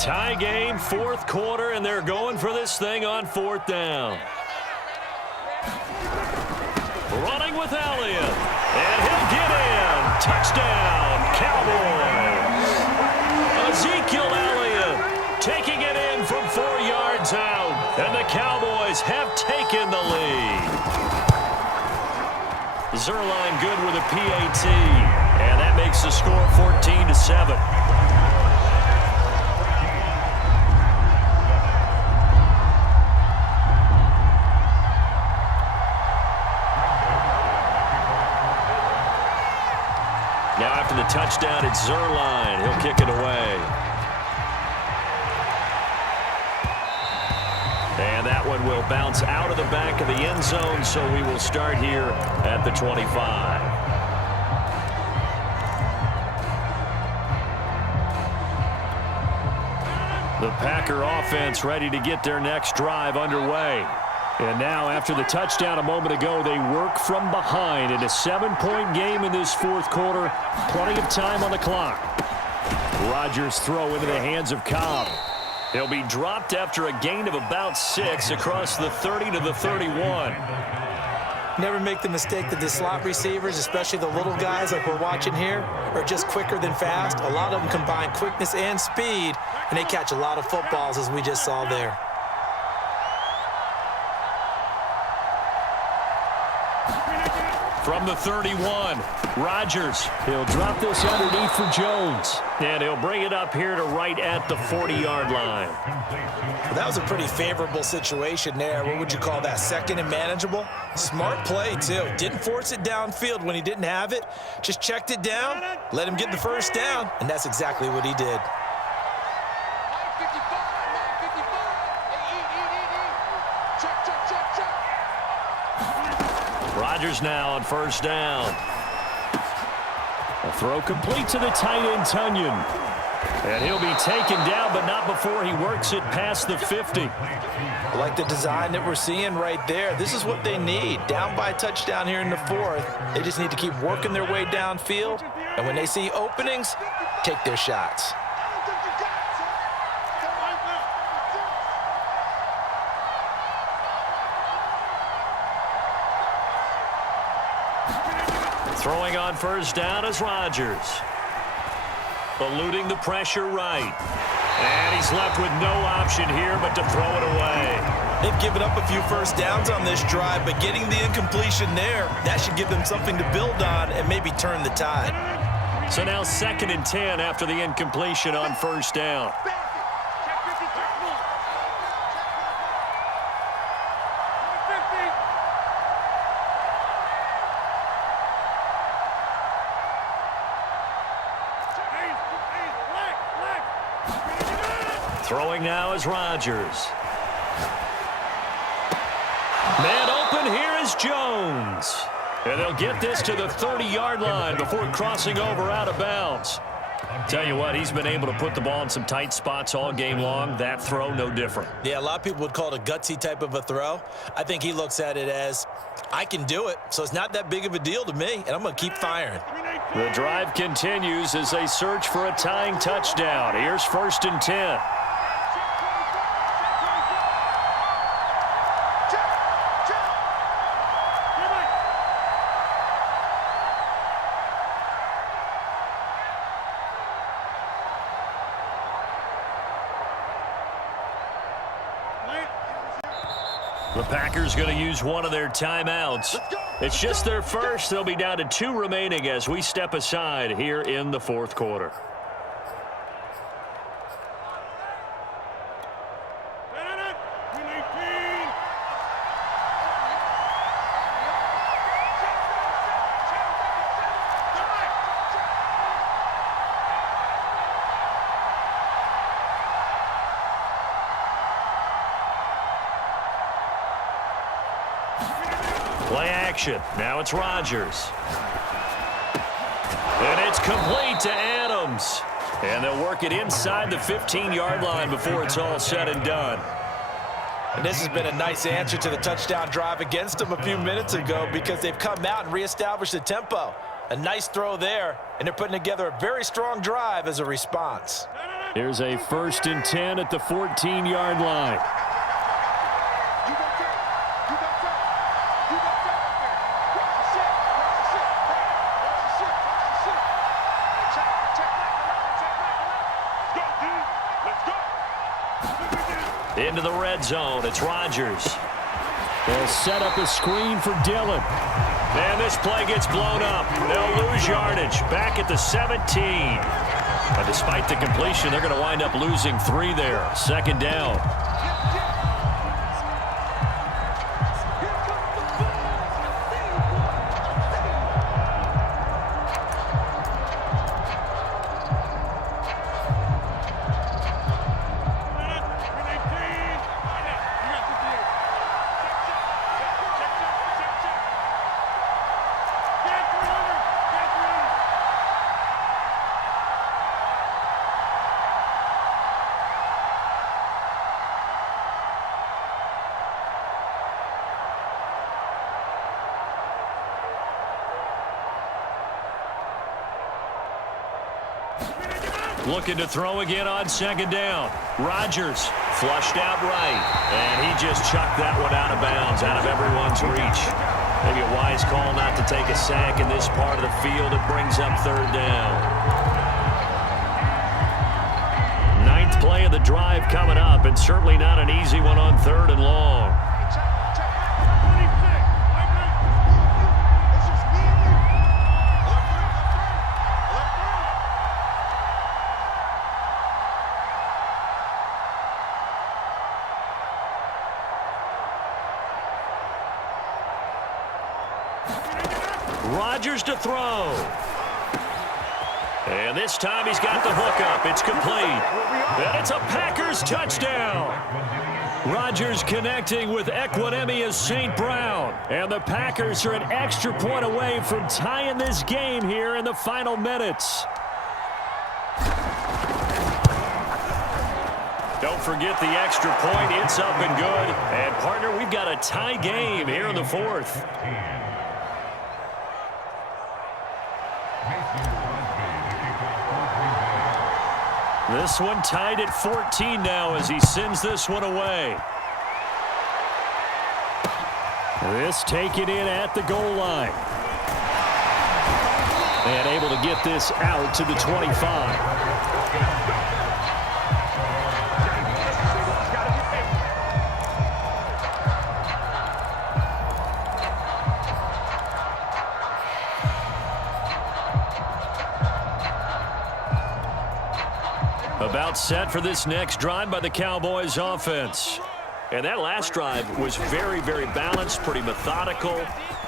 Tie game, fourth quarter, and they're going for this thing on fourth down. Running with Elliott, and he'll get in. Touchdown, Cowboys. Ezekiel Elliott taking it in from 4 yards out, and the Cowboys have taken the lead. Zerline good with a PAT, and that makes the score 14-7. Now after the touchdown, it's Zerline. He'll kick it away. And that one will bounce out of the back of the end zone, so we will start here at the 25. The Packer offense ready to get their next drive underway. And now, after the touchdown a moment ago, they work from behind in a 7-point game in this fourth quarter. Plenty of time on the clock. Rodgers' throw into the hands of Cobb. He'll be dropped after a gain of about 6 across the 30 to the 31. Never make the mistake that the slot receivers, especially the little guys like we're watching here, are just quicker than fast. A lot of them combine quickness and speed, and they catch a lot of footballs, as we just saw there. From the 31, Rodgers. He'll drop this underneath for Jones. And he'll bring it up here to right at the 40-yard line. Well, that was a pretty favorable situation there. What would you call that? Second and manageable? Smart play, too. Didn't force it downfield when he didn't have it. Just checked it down, let him get the first down, and that's exactly what he did. Rodgers now on first down. A throw complete to the tight end, Tunyon. And he'll be taken down, but not before he works it past the 50. I like the design that we're seeing right there. This is what they need. Down by a touchdown here in the fourth. They just need to keep working their way downfield. And when they see openings, take their shots. Throwing on first down is Rodgers. Eluding the pressure right. And he's left with no option here but to throw it away. They've given up a few first downs on this drive, but getting the incompletion there, that should give them something to build on and maybe turn the tide. So now 2nd and 10 after the incompletion on first down. Throwing now is Rodgers. Man open, here is Jones. And they'll get this to the 30-yard line before crossing over out of bounds. Tell you what, he's been able to put the ball in some tight spots all game long. That throw, no different. Yeah, a lot of people would call it a gutsy type of a throw. I think he looks at it as, I can do it, so it's not that big of a deal to me, and I'm going to keep firing. The drive continues as they search for a tying touchdown. Here's 1st and 10. The Packers going to use one of their timeouts. It's just their first. They'll be down to 2 remaining as we step aside here in the fourth quarter. Play action. Now it's Rodgers. And it's complete to Adams. And they'll work it inside the 15-yard line before it's all said and done. And this has been a nice answer to the touchdown drive against them a few minutes ago because they've come out and reestablished the tempo. A nice throw there, and they're putting together a very strong drive as a response. Here's a 1st and 10 at the 14-yard line. Into the red zone. It's Rodgers. They'll set up a screen for Dillon. And this play gets blown up. They'll lose yardage. Back at the 17. But despite the completion, they're going to wind up losing 3 there. 2nd down. Looking to throw again on 2nd down. Rodgers flushed out right. And he just chucked that one out of bounds, out of everyone's reach. Maybe a wise call not to take a sack in this part of the field. It brings up 3rd down. 9th play of the drive coming up, and certainly not an easy one on 3rd and long. Rodgers to throw. And this time he's got the hook up. It's complete. And it's a Packers touchdown. Rodgers connecting with Equinemius St. Brown. And the Packers are an extra point away from tying this game here in the final minutes. Don't forget the extra point. It's up and good. And, partner, we've got a tie game here in the 4th. This one tied at 14 now as he sends this one away. This taken in at the goal line. And able to get this out to the 25. About set for this next drive by the Cowboys offense. And that last drive was very, very balanced, pretty methodical.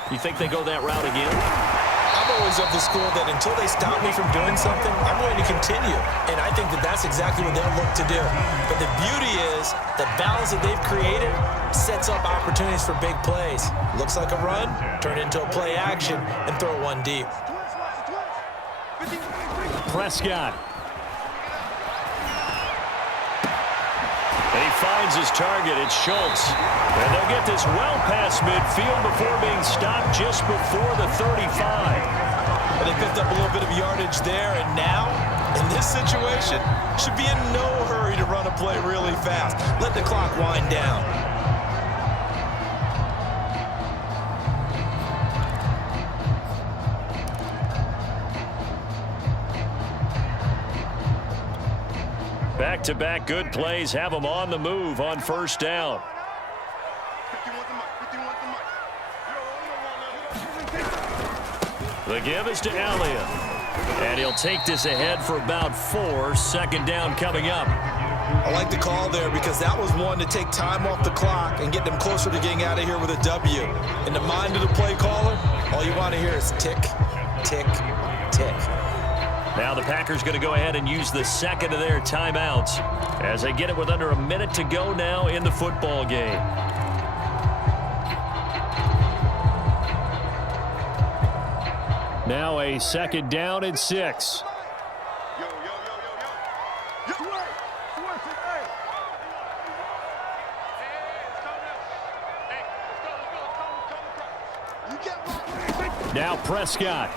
You think they go that route again? I'm always of the school that until they stop me from doing something, I'm going to continue. And I think that that's exactly what they'll look to do. But the beauty is the balance that they've created sets up opportunities for big plays. Looks like a run, turn it into a play action, and throw one deep. Prescott. And he finds his target. It's Schultz. And they'll get this well past midfield before being stopped just before the 35. And they picked up a little bit of yardage there. And now, in this situation, should be in no hurry to run a play really fast. Let the clock wind down. Back-to-back good plays have them on the move on 1st down. The give is to Elliott. And he'll take this ahead for about 4. 2nd down coming up. I like the call there because that was one to take time off the clock and get them closer to getting out of here with a W. In the mind of the play caller, all you want to hear is tick, tick, tick. Now the Packers going to go ahead and use the 2nd of their timeouts as they get it with under a minute to go now in the football game. Now a 2nd down and 6. Now Prescott.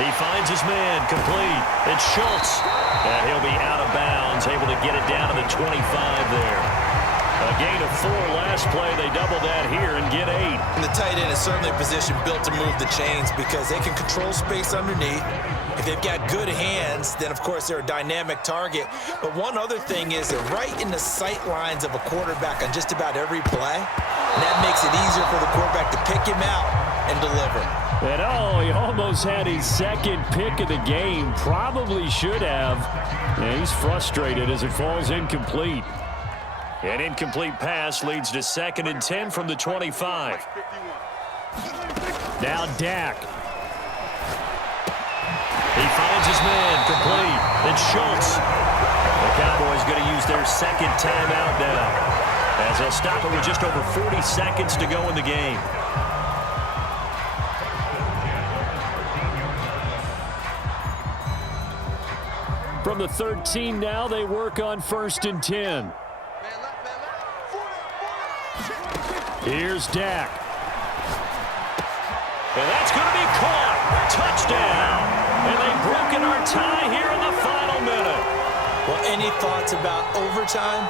He finds his man, complete. It's Schultz. And he'll be out of bounds, able to get it down to the 25 there. A gain of 4 last play. They double that here and get 8. And the tight end is certainly a position built to move the chains because they can control space underneath. If they've got good hands, then, of course, they're a dynamic target. But one other thing is they're right in the sight lines of a quarterback on just about every play. And that makes it easier for the quarterback to pick him out and deliver. And, oh, he almost had his second pick of the game. Probably should have. Yeah, he's frustrated as it falls incomplete. An incomplete pass leads to 2nd and 10 from the 25. Now Dak. He finds his man, complete. It's Schultz. The Cowboys going to use their 2nd timeout now, as they'll stop it with just over 40 seconds to go in the game. From the 13 now, they work on 1st and 10. Here's Dak. And that's going to be caught. Touchdown. And they've broken our tie here in the final minute. Well, any thoughts about overtime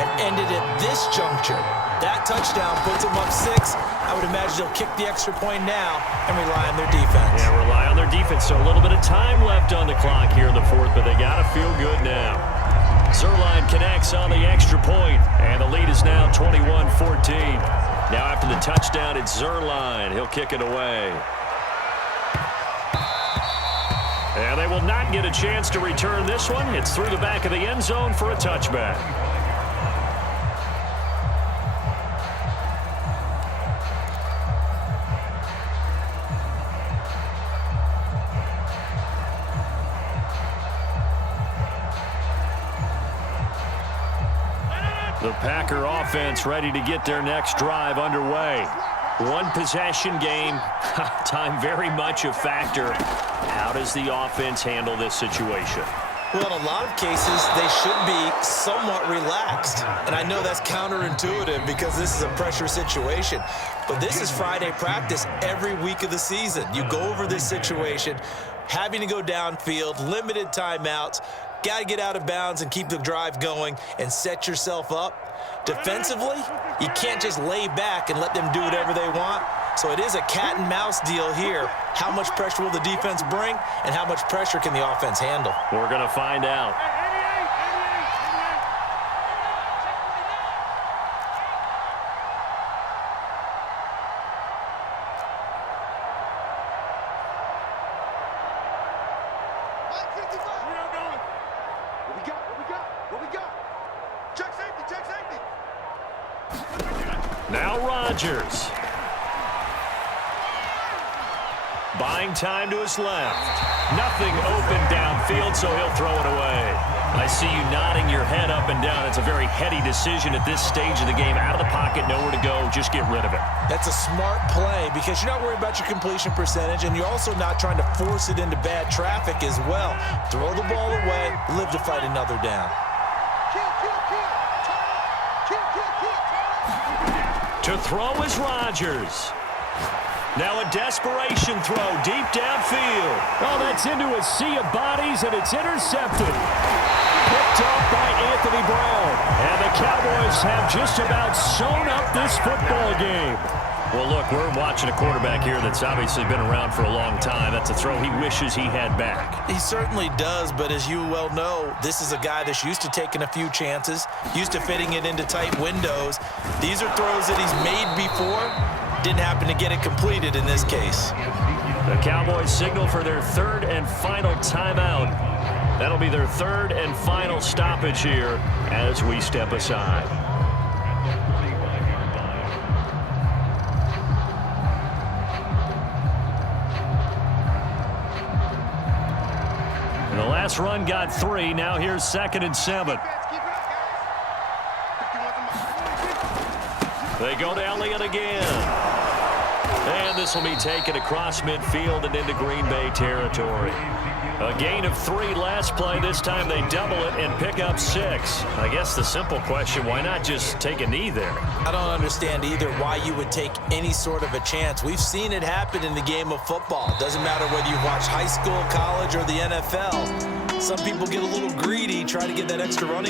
have ended at this juncture. That touchdown puts them up 6. I would imagine they'll kick the extra point now and rely on their defense. Yeah, rely on their defense. So a little bit of time left on the clock here in the 4th, but they got to feel good now. Zerline connects on the extra point, and the lead is now 21-14. Now after the touchdown, it's Zerline. He'll kick it away. And they will not get a chance to return this one. It's through the back of the end zone for a touchback. The Packer offense ready to get their next drive underway. One possession game. Time very much a factor. How does the offense handle this situation? Well, in a lot of cases, they should be somewhat relaxed. And I know that's counterintuitive because this is a pressure situation. But this is Friday practice every week of the season. You go over this situation, having to go downfield, limited timeouts, got to get out of bounds and keep the drive going and set yourself up. Defensively, you can't just lay back and let them do whatever they want. So it is a cat and mouse deal here. How much pressure will the defense bring, and how much pressure can the offense handle? We're going to find out. Now Rodgers. Buying time to his left. Nothing open downfield, so he'll throw it away. I see you nodding your head up and down. It's a very heady decision at this stage of the game. Out of the pocket, nowhere to go. Just get rid of it. That's a smart play because you're not worried about your completion percentage, and you're also not trying to force it into bad traffic as well. Throw the ball away, live to fight another down. To throw is Rodgers. Now a desperation throw deep downfield. Oh, that's into a sea of bodies, and it's intercepted. Picked off by Anthony Brown. And the Cowboys have just about sewn up this football game. Well, look, we're watching a quarterback here that's obviously been around for a long time. That's a throw he wishes he had back. He certainly does, but as you well know, this is a guy that's used to taking a few chances, used to fitting it into tight windows. These are throws that he's made before. Didn't happen to get it completed in this case. The Cowboys signal for their 3rd and final timeout. That'll be their 3rd and final stoppage here as we step aside. And the last run got 3. Now here's 2nd and 7. They go to Elliott again. And this will be taken across midfield and into Green Bay territory. A gain of 3 last play. This time they double it and pick up 6. I guess the simple question, why not just take a knee there? I don't understand either why you would take any sort of a chance. We've seen it happen in the game of football. Doesn't matter whether you watch high school, college, or the NFL. Some people get a little greedy, try to get that extra running